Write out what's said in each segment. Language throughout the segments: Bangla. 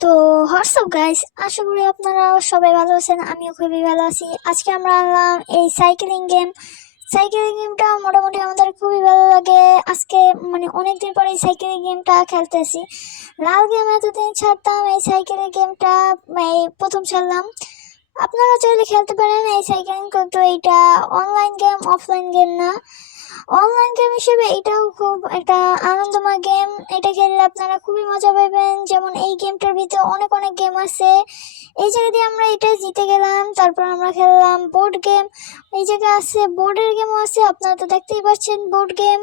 তো হোয়াটসঅ্যাপ গাইস, আশা করি আপনারা সবাই ভালো আছেন। আমিও খুবই ভালো আছি। আজকে আমরা আনলাম এই সাইকেলিং গেম। সাইকেলিং গেমটা মোটামুটি আমাদের খুবই ভালো লাগে। আজকে মানে অনেকদিন পরে এই সাইকেলিং গেমটা খেলতেছি। লাল গেম এতদিন ছাড়তাম, এই সাইকেলিং গেমটা এই প্রথম ছাড়লাম। আপনারা চাইলে খেলতে পারেন এই সাইকেলিং, কিন্তু এইটা অনলাইন গেম, অফলাইন গেম না। অনলাইন গেম হিসেবে এটাও খুব একটা আনন্দময় গেম। এটা খেললে আপনারা খুবই মজা পাবেন। যেমন এই গেমটার ভিতরে অনেক অনেক গেম আছে। এই জায়গা দিয়ে আমরা এটা জিতে গেলাম, তারপর আমরা খেললাম বোর্ড গেম। এই জায়গায় আছে বোর্ডের গেমও আছে, আপনারা তো দেখতেই পাচ্ছেন board game.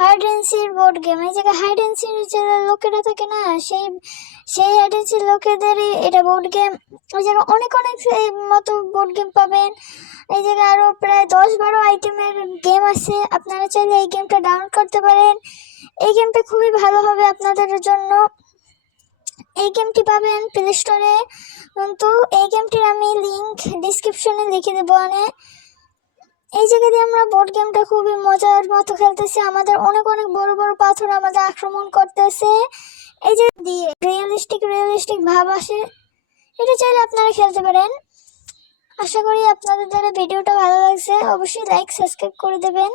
Hide and seek board game, এই জায়গায় হাইড অ্যান্ড সির যে লোকেরা থাকে না, সেই সেই হাইড অ্যান্ড সির লোকেদেরই এটা বোর্ড গেম। ওই জায়গায় অনেক অনেক এই মতো বোর্ড গেম পাবেন। এই জায়গায় আরো প্রায় 10-12 আইটেমের গেম আছে, আপনারা চাইলে এই গেমটা ডাউনলোড করতে পারেন। এই গেমটা খুবই ভালো হবে আপনাদের জন্য। এই গেমটি পাবেন প্লে স্টোরে, কিন্তু এই গেমটির আমি লিংক ডিসক্রিপশনে লিখে দেবো। এই জায়গা দিয়ে আমরা বোর্ড গেমটা খুবই মজার মতো খেলতেছি। আমাদের অনেক অনেক বড় বড় পাথর আমাদের আক্রমণ করতেছে। এই যে দিয়ে রিয়েলিস্টিক ভাব আসে। এটা চাইলে আপনারা খেলতে পারেন। আশা করি আপনাদের দ্বারা ভিডিওটা ভালো লাগছে। অবশ্যই লাইক সাবস্ক্রাইব করে দেবেন।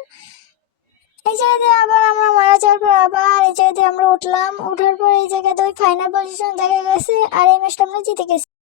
এই জায়গাতে আবার আমরা মারা যাওয়ার পর আবার এই জায়গাতে আমরা উঠলাম, উঠার পর এই জায়গাতে ওই ফাইনাল পজিশন দেখা গেছে, আর এই ম্যাচটা আমরা জিতে গেছি।